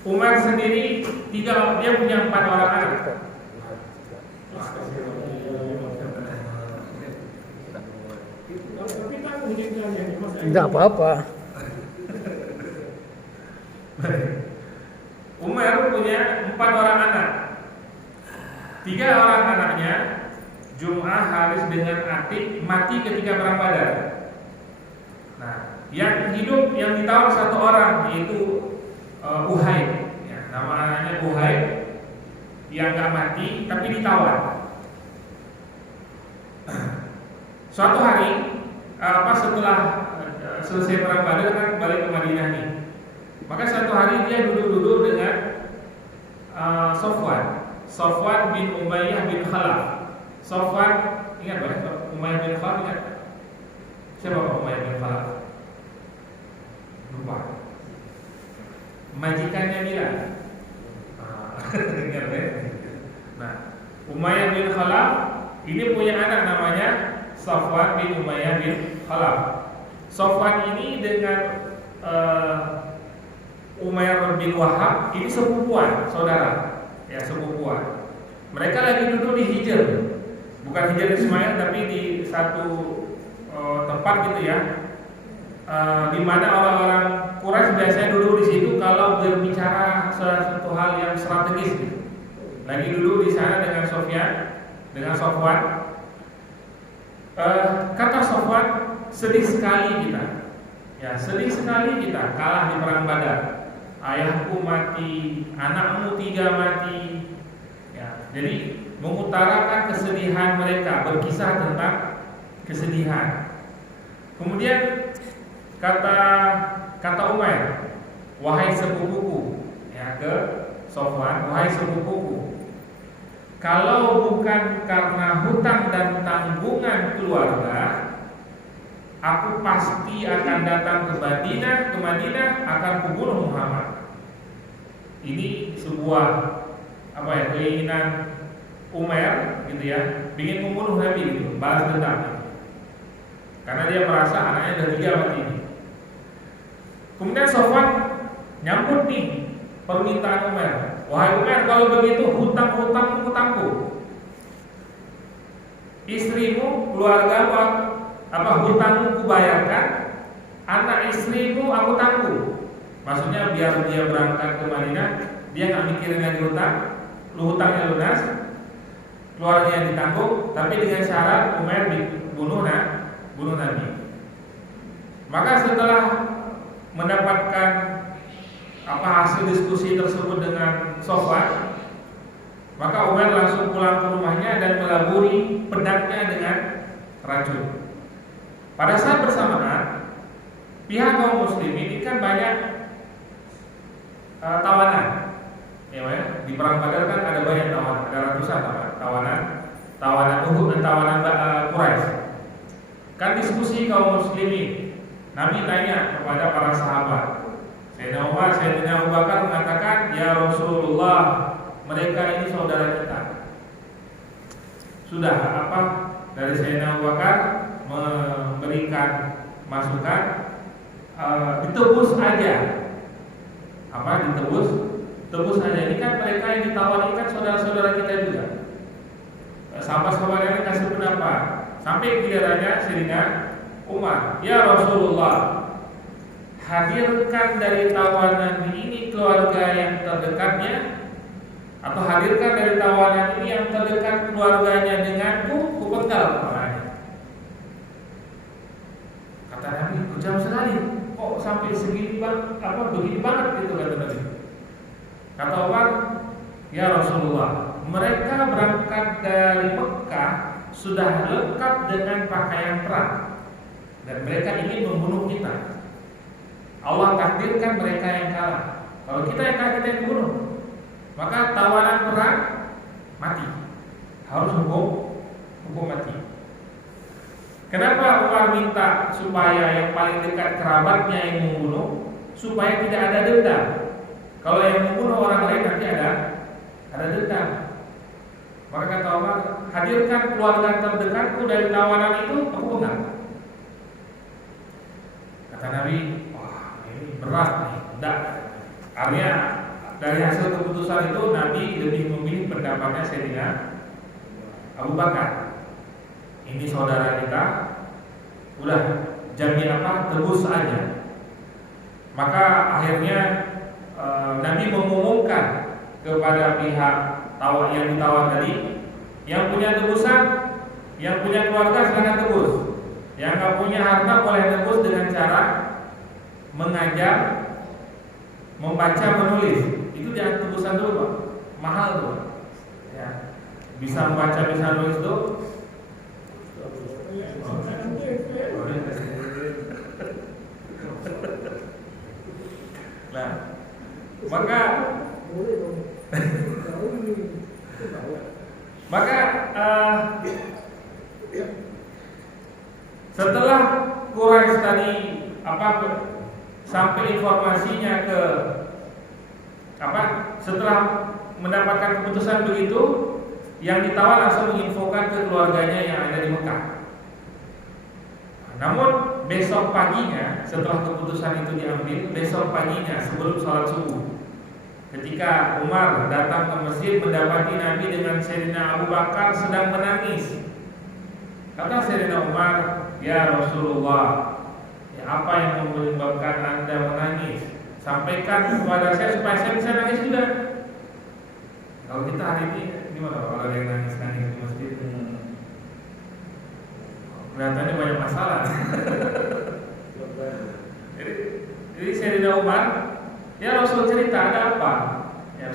Umar sendiri dia punya 4 orang anak. Enggak apa-apa. Umar punya 4 orang anak. 3 orang anaknya, Jum'ah, Haris dengan Atik, mati ketika perang Badar. Nah, yang hidup yang ditawan 1 orang yaitu Uhaid. Ya, nama anaknya Uhaid yang gak mati tapi ditawan. Suatu hari setelah selesai perang Badar kan balik ke Madinah nih. Maka suatu hari dia duduk-duduk dengan Sofwan bin Umayyah bin Khalaf. Sofwan, ingat Pak? Umayyah bin Khalaf ingat? Siapa Pak Umayyah bin Khalaf? Lupa. Majikannya Bilal. Ingat ya? Nah, Umayyah bin Khalaf ini punya anak namanya Sofwan bin Umayyah bin Khalaf. Sofwan ini dengan Umayyah bin Wahab ini sepupuan, saudara. Ya, sepupuan. Mereka lagi duduk di Hijr. Bukan Hijr Ismail tapi di satu tempat gitu ya. Di mana orang-orang Quraisy biasanya duduk di situ kalau berbicara sesuatu hal yang strategis gitu. Lagi duduk di sana dengan Sofwan. Kata Sofwan, sedih sekali kita. Ya, sedih sekali kita kalah di perang Badar. Ayahku mati, anakmu 3 mati. Ya, jadi mengutarakan kesedihan mereka, berkisah tentang kesedihan. Kemudian kata Umar, wahai sepupuku, ya, ke Sofwan, wahai sepupuku, kalau bukan karena hutang dan tanggungan keluarga, aku pasti akan datang ke Madinah akan membunuh Muhammad. Ini sebuah keinginan Umar gitu ya, ingin membunuh Nabi gitu, balas dendam. Karena dia merasa anaknya sudah 3 mati. Kemudian Sofwan nyambut nih permintaan Umar. Wahai Umar, kalau begitu hutang-hutangku, istrimu, keluargamu, hutangmu kubayarkan, anak istrimu aku tanggung. Maksudnya biar dia berangkat ke Madinah, dia nggak mikirin lagi hutang, hutangnya lunas, keluarganya ditanggung, tapi dengan syarat Umar bunuh Nabi. Maka setelah mendapatkan hasil diskusi tersebut dengan Sofwan, maka Umar langsung pulang ke rumahnya dan melaburi pedangnya dengan racun. Pada saat bersamaan, pihak kaum muslimin ini kan banyak tawanan. Ya, di perang Badar kan ada banyak tawanan, ada ratusan tawanan Uhud dan tawanan Quraisy. Kan diskusi kaum muslimin. Nabi tanya kepada para sahabat. Sayyidina Umar, Sayyidina Abu Bakar mengatakan, "Ya Rasulullah, mereka ini saudara kita." Sudah dari Sayyidina Abu Bakar memberikan masukan, ditebus aja. Tebus aja. Ini kan mereka yang ditawar ini kan saudara-saudara kita juga. Sahabat-sahabat yang kasih pendapat. Sampai gilirannya Sayyidina Umar, "Ya Rasulullah, hadirkan dari tawanan ini keluarga yang terdekatnya, atau hadirkan dari tawanan ini yang terdekat keluarganya denganku, kupenggal kepalanya." Kata Nabi, kejam sekali. Kok sampai segini begini banget gitu kata Nabi. Kata Umar, "Ya Rasulullah, mereka berangkat dari Mekah sudah lengkap dengan pakaian perang dan mereka ingin membunuh kita. Allah takdirkan mereka yang kalah. Kalau kita yang kalah, kita yang dibunuh. Maka tawanan perang mati, harus hukum mati." Kenapa Umar minta supaya yang paling dekat kerabatnya yang membunuh, supaya tidak ada dendam? Kalau yang membunuh orang lain nanti ada dendam. Maka kata Umar, hadirkan keluarga terdekatku dari tawanan itu, aku penggal. Kata Nabi, wah ini berat nih, enggak. Artinya dari hasil keputusan itu Nabi lebih memilih pendapatnya Sayyidina Abu Bakar. Ini saudara kita, udah jamin apa, tebus aja. Maka akhirnya Nabi mengumumkan kepada pihak yang ditawan tadi, yang punya tebusan, yang punya keluarga silakan tebus, yang nggak punya harta boleh tebus dengan cara mengajar, membaca, menulis. Itu jangan tebusan dulu Pak, mahal tuh ya. Bisa membaca, bisa nulis tuh. Nah, maka setelah Quraisy tadi sampai informasinya ke setelah mendapatkan keputusan begitu, yang ditawan langsung menginfokan ke keluarganya yang ada di Mekah. Namun besok paginya setelah keputusan itu diambil, besok paginya sebelum sholat subuh, ketika Umar datang ke masjid mendapati Nabi dengan Sayyidina Abu Bakar sedang menangis. Kata Sayyidina Umar, "Ya Rasulullah, ya apa yang menyebabkan Anda menangis? Sampaikan kepada saya supaya saya bisa nangis juga." Kalau kita hari ini gimana kalau ada yang nangis-nangis di masjid? Kelihatannya banyak masalah. Jadi Sayyidina Umar, ya Rasul cerita ada apa? Ya,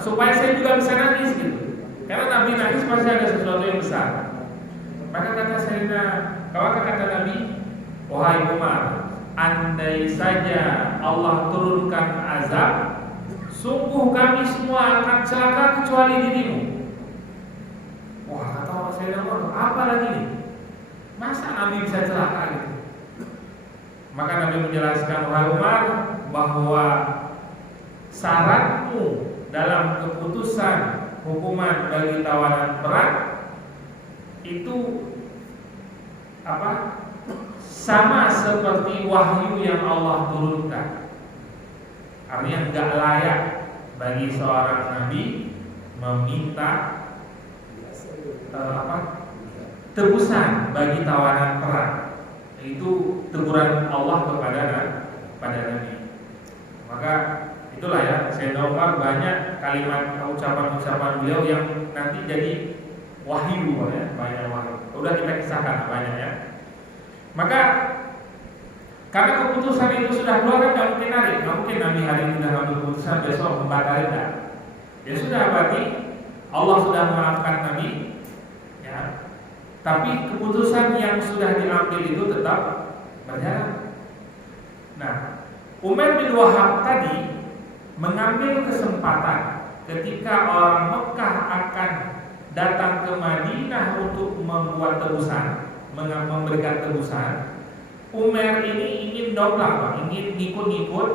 supaya saya juga bisa nangis gitu. Karena Nabi nangis pasti ada sesuatu yang besar. Maka kata Nabi, "Wahai Umar, andai saja Allah turunkan azab, sungguh kami semua akan celaka kecuali dirimu." Wah, kata Sayyidina Umar, apa lagi nih? Masa Nabi bisa celaka gitu? Maka Nabi menjelaskan, "Wahai Umar, bahwa syaratmu dalam keputusan hukuman bagi tawanan perang itu sama seperti wahyu yang Allah turunkan." Artinya enggak layak bagi seorang nabi meminta tebusan bagi tawanan perang. Itu teguran Allah kepada Nabi. Maka itulah ya, Sayyidina Umar banyak kalimat ucapan-ucapan beliau yang nanti jadi wahyu ya, banyak wahyu. Udah kita kisahkan banyak ya. Maka karena keputusan itu sudah keluar kan nggak mungkin narik, nggak mungkin Nabi hari ini sudah ambil keputusan besok membatalkan. Ya sudah, berarti Allah sudah memaafkan Nabi. Tapi keputusan yang sudah diambil itu tetap berjalan. Nah, Umar bin Wahab tadi mengambil kesempatan ketika orang Mekah akan datang ke Madinah untuk membuat tebusan, memberikan tebusan. Umar ini ingin dobrak, ingin ngikut-ngikut,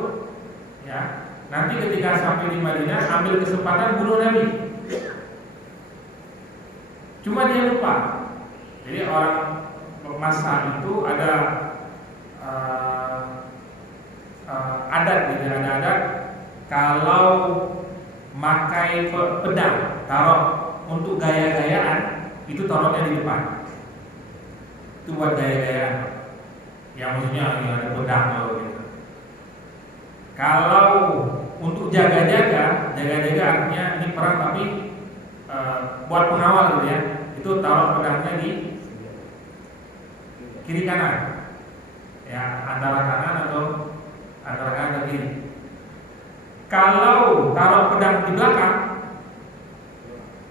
ya. Nanti ketika sampai di Madinah ambil kesempatan bunuh Nabi. Cuma dia lupa. Jadi orang masa itu ada adat gitu, ada adat kalau makai pedang taruh untuk gaya-gayaan itu taruhnya di depan. Itu buat gaya-gayaan. Yang maksudnya ada pedang gitu. Kalau untuk jaga-jaga artinya ini perang tapi buat pengawal gitu ya. Itu taruh pedangnya di kiri kanan, ya, antara kanan atau antara kanan dan kiri. Kalau taruh pedang di belakang,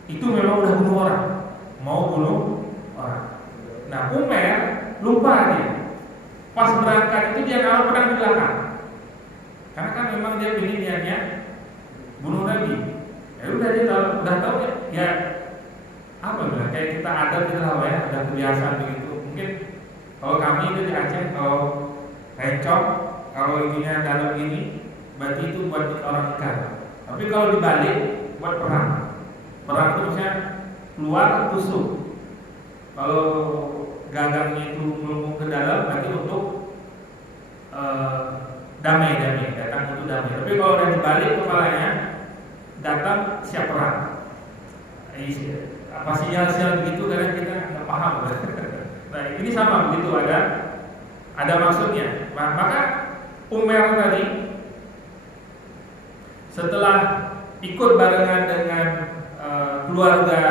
itu memang udah bunuh orang, mau bunuh orang. Nah, Umar lupa dia. Pas berangkat itu dia taruh pedang di belakang, karena kan memang dia ingin niatnya bunuh Nabi. Ya udah dia udah tahu ya apa bilang kayak kita ada ya, ada kebiasaan begitu. Mungkin kalau kami itu di Aceh, kalau rencong, kalau ininya dalam ini, berarti itu buat orang ikan. Tapi kalau dibalik, buat perang. Perang itu misalnya keluar tusuk. Kalau gagangnya itu melengkung ke dalam, berarti untuk damai, datang untuk damai. Tapi kalau udah dibalik kepalanya, datang siap perang. Apa sinyal-sinyal begitu kadang kita nggak paham. Nah ini sama begitu ada maksudnya. Maka Umar tadi setelah ikut barengan dengan keluarga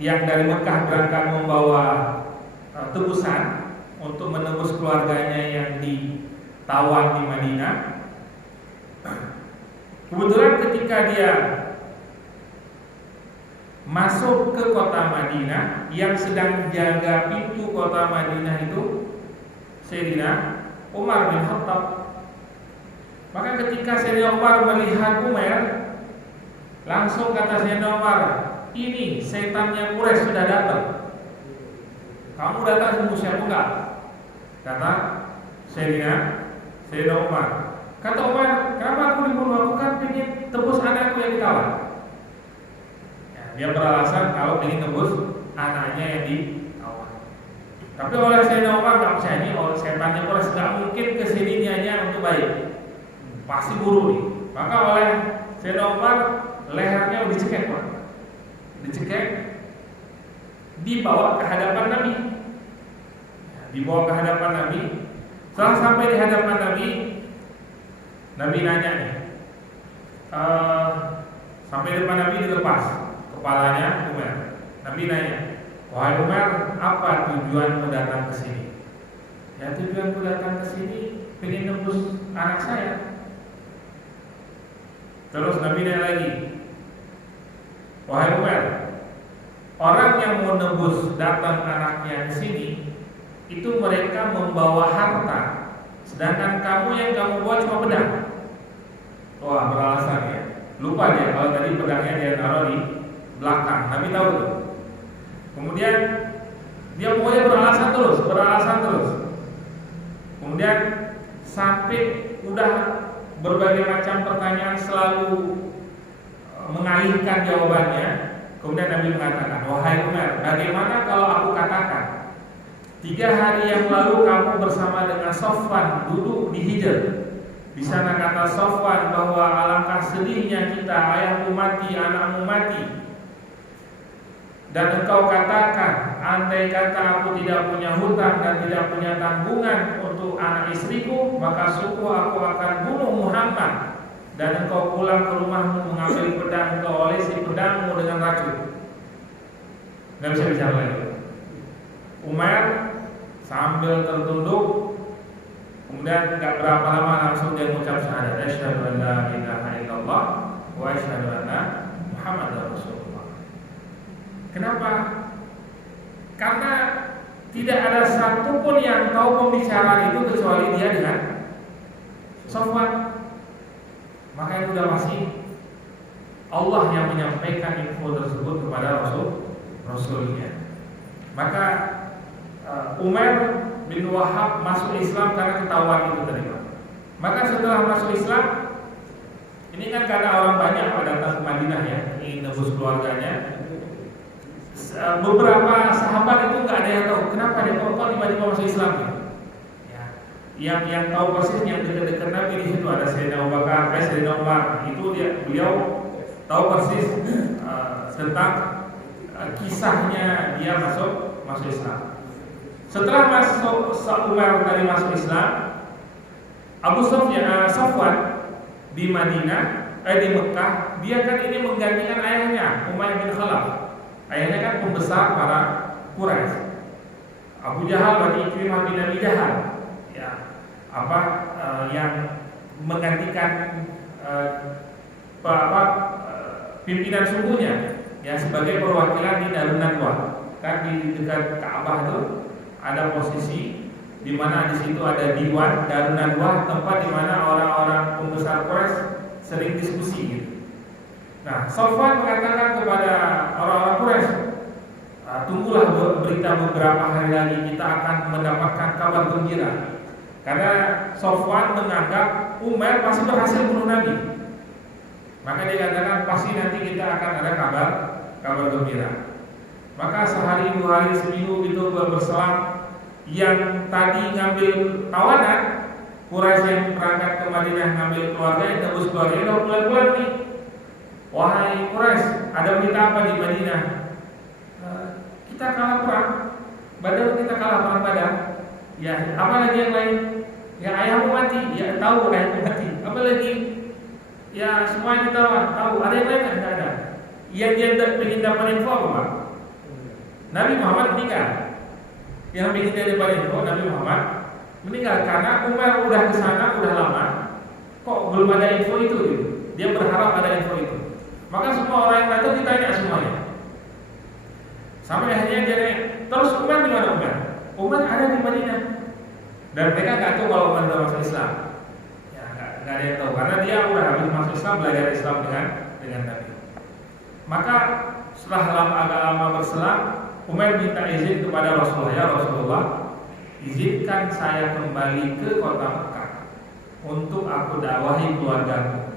yang dari Mekah berangkat membawa tebusan untuk menebus keluarganya yang ditawan di Madinah. Kebetulan ketika dia masuk ke kota Madinah, yang sedang jaga pintu kota Madinah itu Sayyidina Umar bin Khattab. Maka ketika Sayyidina Umar melihat Umar, langsung kata Sayyidina Umar, ini setannya Quraisy sudah datang. Kamu datang sungguh siapa enggak? Kata Sayyidina Umar. Kata Umar, kenapa aku dibunuh? Aku kan ingin tebus anakku yang ditawan. Dia beralasan kalau ingin tebus anaknya yang ditawan. Tapi oleh Sayyidina Umar nggak percaya, ini oleh setannya Quraisy nggak mungkin kesini hanya untuk baik, pasti buruk nih. Maka oleh Sayyidina Umar lehernya dicekek, Pak. Dicekek, dibawa ke hadapan Nabi. Dibawa ke hadapan Nabi. Setelah sampai di hadapan Nabi, Nabi nanya nih, sampai depan Nabi dilepas kepalanya Umar. Nabi nanya, wahai Umar, apa tujuanmu datang ke sini? Ya tujuanku datang ke sini pengen nebus anak saya. Terus Nabi nanya lagi, wahai Umar, orang yang mau nebus datang anaknya ke sini itu mereka membawa harta, sedangkan kamu yang kamu bawa cuma pedang. Wah, beralasan ya. Lupa dia kalau tadi pedangnya dia taruh di belakang. Nabi tahu tuh. Kemudian dia pokoknya beralasan terus. Kemudian sampai udah berbagai macam pertanyaan selalu mengalihkan jawabannya. Kemudian Nabi mengatakan, wahai Umar, bagaimana kalau aku katakan 3 hari yang lalu kamu bersama dengan Safwan duduk di Hijr. Di sana kata Safwan bahwa alangkah sedihnya kita, ayahku mati, anakmu mati. Dan engkau katakan, andai kata aku tidak punya hutang dan tidak punya tanggungan untuk anak istriku, maka sungguh aku akan bunuh Muhammad. Dan engkau pulang ke rumahmu mengambil pedang, engkau olesi pedangmu dengan racun. Gak bisa bicara lagi. Umar sambil tertunduk, kemudian gak berapa lama langsung dia mengucap syahadat, asyhadu an la ilaha illallah wa asyhadu anna Muhammadar Rasulullah. Kenapa? Karena tidak ada satupun yang tahu pembicaraan itu kecuali dia dengan Safwan. Maka itu sudah pasti Allah yang menyampaikan info tersebut kepada Rasulnya. Maka Umar bin Wahab masuk Islam karena ketahuan itu tadi. Maka setelah masuk Islam, ini kan karena orang banyak pada datang ke Madinah ya, ingin nebus keluarganya. Beberapa sahabat itu nggak ada yang tahu kenapa dia kok tiba-tiba masuk Islam. Ya. Yang tahu persis, yang dekat-dekat Nabi di situ ada Sayyidina Abu Bakar, Sayyidina Umar. Itu beliau tahu persis tentang kisahnya dia masuk Islam. Setelah masuk Umar dari masuk Islam, Abu Safwan di Madinah, di Mekah, dia kan ini menggantikan ayahnya Umayyah bin Khalaf. Ayahnya kan pembesar para Quraisy. Abu Jahal bagi Ikrimah bin Abi Jahal, ya, yang menggantikan pimpinan sukunya, ya, sebagai perwakilan di Darun Nadwa. Kan di dekat Ka'bah itu ada posisi di mana di situ ada diwan Darun Nadwa, tempat di mana orang-orang pembesar Quraisy sering diskusi gitu. Nah, Safwan mengatakan kepada orang-orang Quraisy, tunggulah berita beberapa hari lagi, kita akan mendapatkan kabar gembira. Karena Safwan menganggap Umar pasti berhasil bunuh Nabi. Maka dia katakan pasti nanti kita akan ada kabar gembira. Maka sehari, 2 hari, seminggu itu berselang, yang tadi ngambil tawanan Quraisy yang berangkat ke Madinah ngambil keluarga, tebus keluarga, udah mulai pulang nih. wahai Quraisy, ada berita apa di Madinah? Kita kalah perang, Badar, kita kalah perang Badar. Ya, apa lagi yang lain? Ya, ayahmu mati. Ya, tahu ayahmu mati. Apa lagi? Ya, semuanya tahu. Ada yang lain kan? Tidak ada. Yang dia ingin dapat info apa, Pak? Nabi Muhammad meninggal. Yang bikin dia dapat info, Nabi Muhammad meninggal karena Umar udah ke sana udah lama. Kok belum ada info itu? Gitu. Dia berharap ada info itu. Maka semua orang yang datang ditanya semuanya. Sampai akhirnya dia nanya, terus Umar di mana Umar? Umar ada di Madinah. Dan mereka nggak tahu kalau Umar sudah masuk Islam. Ya, nggak ada yang tahu karena dia udah habis masuk Islam, belajar Islam dengan Nabi. Maka setelah agak lama berselang, Umar minta izin kepada Rasulullah, ya Rasulullah, izinkan saya kembali ke kota Mekah untuk aku dakwahi keluargaku.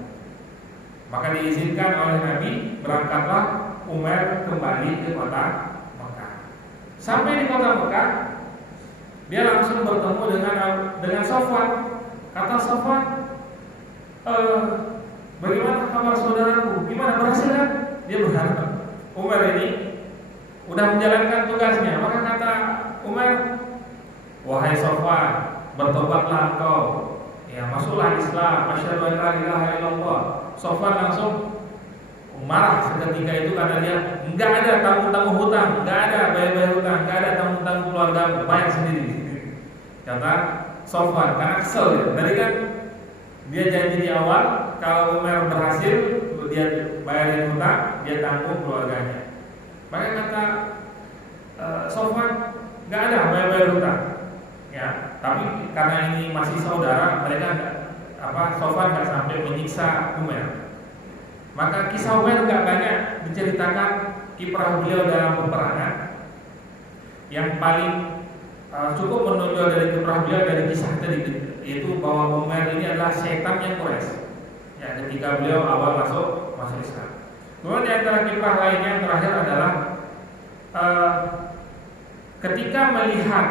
Maka diizinkan oleh Nabi, berangkatlah Umar kembali ke kota Mekah. Sampai di kota Mekah, dia langsung bertemu dengan Safwan. Kata Safwan, bagaimana kabar saudaraku? Gimana, berhasil kan? Dia berharap Umar ini udah menjalankan tugasnya. Maka kata Umar, wahai Safwan, bertobatlah engkau, ya masuklah Islam, asyhadu an la ilaha illallah. Safwan langsung marah seketika itu karena dia enggak ada tanggung-tanggung hutang, enggak ada bayar hutang, enggak ada tanggung-tanggung keluarga, bayar sendiri. Kata Safwan karena kesel ya. Tadi kan dia janji di awal kalau Umar berhasil dia bayarin hutang, dia tanggung keluarganya. Maka kata Safwan enggak ada bayar hutang. Ya, tapi karena ini masih saudara, mereka Safwan nggak sampai menyiksa Umar. Maka kisah Umar nggak banyak diceritakan kiprah beliau dalam peperangan. Yang paling cukup menonjol dari kiprah beliau dari kisah tadi, yaitu bahwa Umar ini adalah setannya Quraisy. Ya, ketika beliau awal masuk Islam. Kemudian di antara kiprah lainnya yang terakhir adalah ketika melihat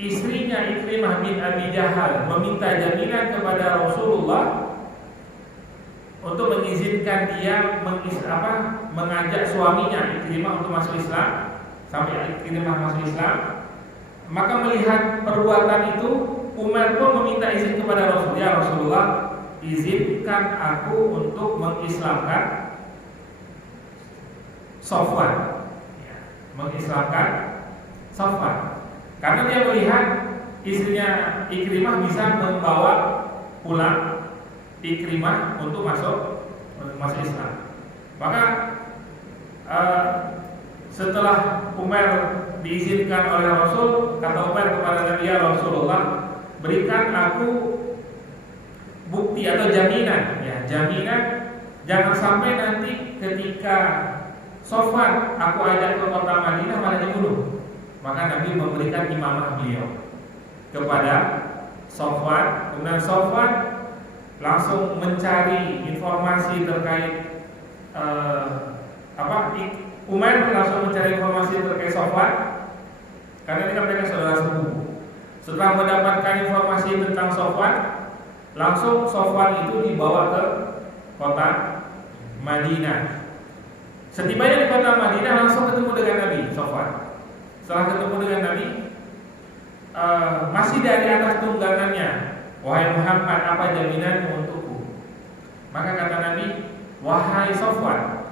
istrinya Ikrimah bin Abi Jahal meminta jaminan kepada Rasulullah untuk mengizinkan dia mengajak suaminya Ikrimah untuk masuk Islam, sampai Ikrimah masuk Islam. Maka melihat perbuatan itu, Umar pun meminta izin kepada Rasul, ya Rasulullah, izinkan aku untuk mengislamkan Safwan, mengislamkan Safwan. Karena dia melihat istrinya Ikrimah bisa membawa pulang Ikrimah untuk masuk Islam. Maka setelah Umar diizinkan oleh Rasul, kata Umar kepada Nabi, ya Rasulullah, berikan aku bukti atau jaminan, ya jaminan jangan sampai nanti ketika Safwan aku ajak ke kota Madinah malah dibunuh. Maka Nabi memberikan imamah beliau kepada Safwan. Kemudian Safwan langsung mencari informasi terkait Umar langsung mencari informasi terkait Safwan, karena ini kan mereka saudara sepupu. Setelah mendapatkan informasi tentang Safwan, langsung Safwan itu dibawa ke kota Madinah. Setibanya di kota Madinah langsung ketemu dengan Nabi Safwan. Setelah ketemu dengan Nabi, masih dari atas tunggangannya, wahai Muhammad, apa jaminanmu untukku? Maka kata Nabi, wahai Safwan,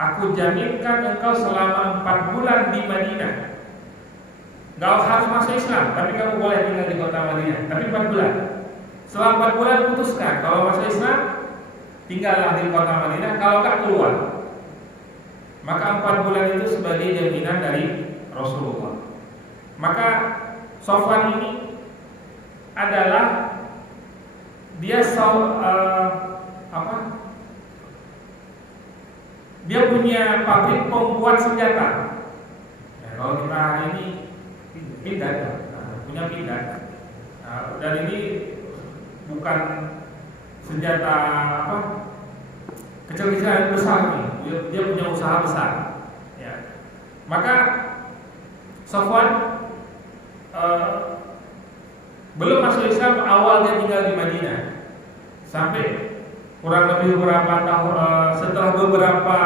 aku jaminkan engkau selama 4 bulan di Madinah. Engkau harus masuk Islam, tapi kamu boleh tinggal di kota Madinah, tapi 4 bulan. Setelah 4 bulan putuskan, kalau masuk Islam, tinggallah di kota Madinah, kalau enggak keluar. Maka 4 bulan itu sebagai jaminan dari Rasulullah. Maka Safwan ini adalah dia dia punya pabrik pembuat senjata. Ya, kalau kita hari ini pindad, punya pindad, dan ini bukan senjata kecil-kecilan, besar nih. Dia punya usaha besar. Ya. Maka Safwan belum masuk Islam, awal dia tinggal di Madinah. Sampai kurang lebih beberapa tahun setelah beberapa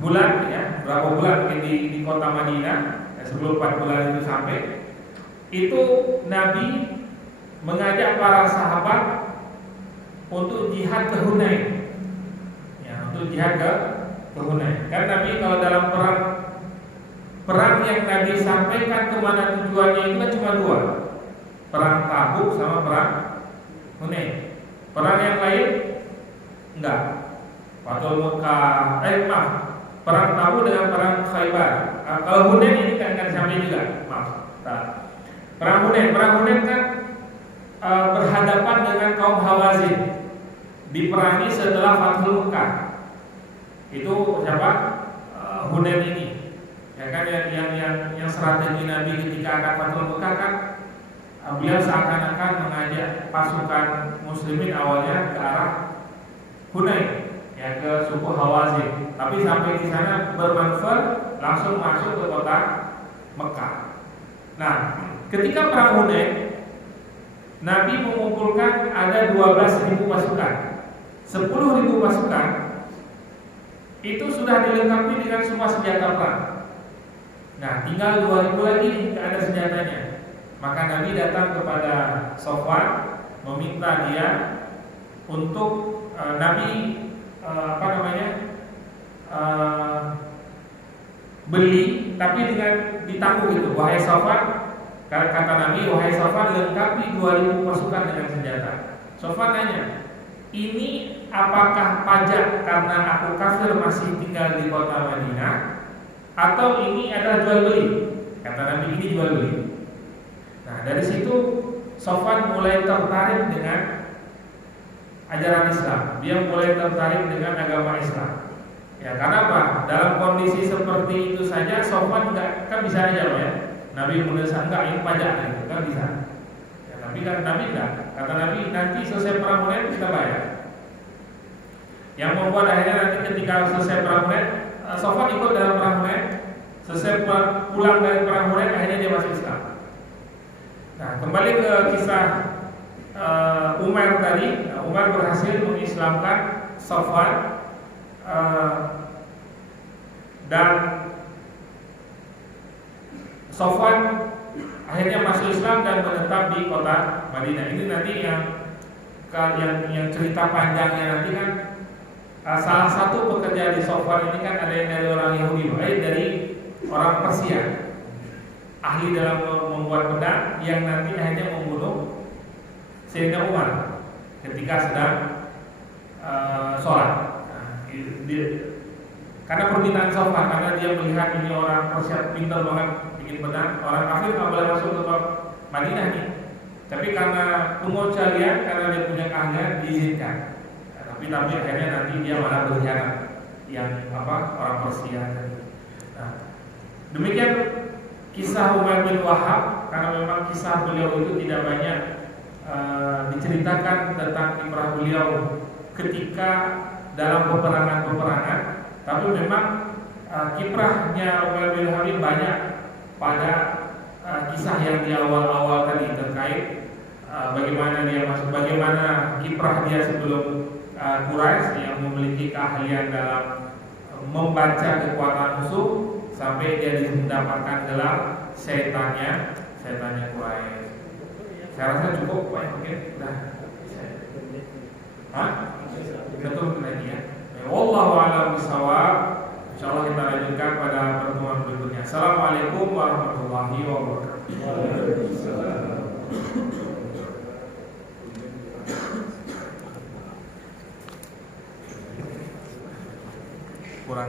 bulan ya, berapa bulan mungkin di kota Madinah ya, sebelum 4 bulan itu sampai, itu Nabi mengajak para sahabat untuk jihad ke Hunain. Ya, untuk jihad ke Hunain. Kan Nabi kalau dalam perang yang Nabi sampaikan kemana tujuannya itu kan cuma 2, perang Tabuk sama perang Hunain. Perang yang lain enggak. Fatul Mekah, perang Tabuk dengan perang Khaybar. Kalau Hunain ini kan sampai juga, maaf. Perang Hunain kan berhadapan dengan kaum Hawazin, diperangi setelah Fatul Mekah. Itu siapa? Hunain ini. Ya kan yang strategi Nabi ketika akan Fatul Mekah kan, beliau seakan-akan mengajak pasukan muslimin awalnya ke arah Hunain, ya ke suku Hawazin. Tapi sampai di sana bermanuver langsung masuk ke kota Mekah. Nah, ketika perang Hunain, Nabi mengumpulkan ada 12.000 pasukan, 10.000 pasukan itu sudah dilengkapi dengan semua senjata perang. Nah, tinggal 2.000 lagi tidak ada senjatanya. Maka Nabi datang kepada Sofwan, meminta dia untuk beli, tapi dengan ditangguh gitu. Wahai Sofwan, kata Nabi, wahai Sofwan, lengkapi 2.000 pasukan dengan senjata. Sofwan nanya, ini apakah pajak karena aku kafir masih tinggal di kota Madinah, atau ini adalah jual beli? Kata Nabi, ini jual beli. Nah, dari situ Sofwan mulai tertarik dengan ajaran Islam. Dia mulai tertarik dengan agama Islam. Ya, karena apa? Dalam kondisi seperti itu saja Sofwan kan bisa aja ya. Nabi mendesak enggak, ini pajak gitu, kan bisa. Ya, tapi kan Nabi enggak. Kata Nabi, nanti selesai perang Hunain kita bayar. Yang membuat akhirnya nanti ketika selesai perang Hunain, Sofwan ikut dalam perang Hunain. Selesai pulang dari perang Hunain, akhirnya dia masuk Islam. Nah, kembali ke kisah Umar tadi. Umar berhasil mengislamkan Sofwan, dan Sofwan akhirnya masuk Islam dan menetap di kota Madinah. Ini nanti yang cerita panjangnya nanti kan, salah satu pekerja di Sofwan ini kan ada yang dari orang Yahudi, dari orang Persia, ahli dalam membuat pedang, yang nanti akhirnya membunuh Sayyidina Umar ketika sedang sholat. Karena permintaan Sofwan, karena dia melihat ini orang Persia pintar banget bikin pedang, orang kafir nggak boleh masuk ke Madinah nih. Tapi karena pengucapan, karena dia punya keahlian, diizinkan. Tapi akhirnya nanti dia malah berkhianat, yang orang Persia. Nah, demikian kisah Umar bin Wahab, karena memang kisah beliau itu tidak banyak diceritakan tentang kiprah beliau ketika dalam peperangan, tapi memang kiprahnya Umar bin Habib banyak pada kisah yang di awal-awal tadi terkait bagaimana dia masuk, bagaimana kiprah dia sebelum Quraisy yang memiliki keahlian dalam membaca kekuatan musuh sampai dia mendapatkan gelar setannya Quraisy. Saya rasa cukup, Pak, mungkin sudah. Betul lagi ya. Wallahu a'lam bishawab. Insyaallah kita lanjutkan pada pertemuan berikutnya. Assalamualaikum warahmatullahi wabarakatuh. Kurang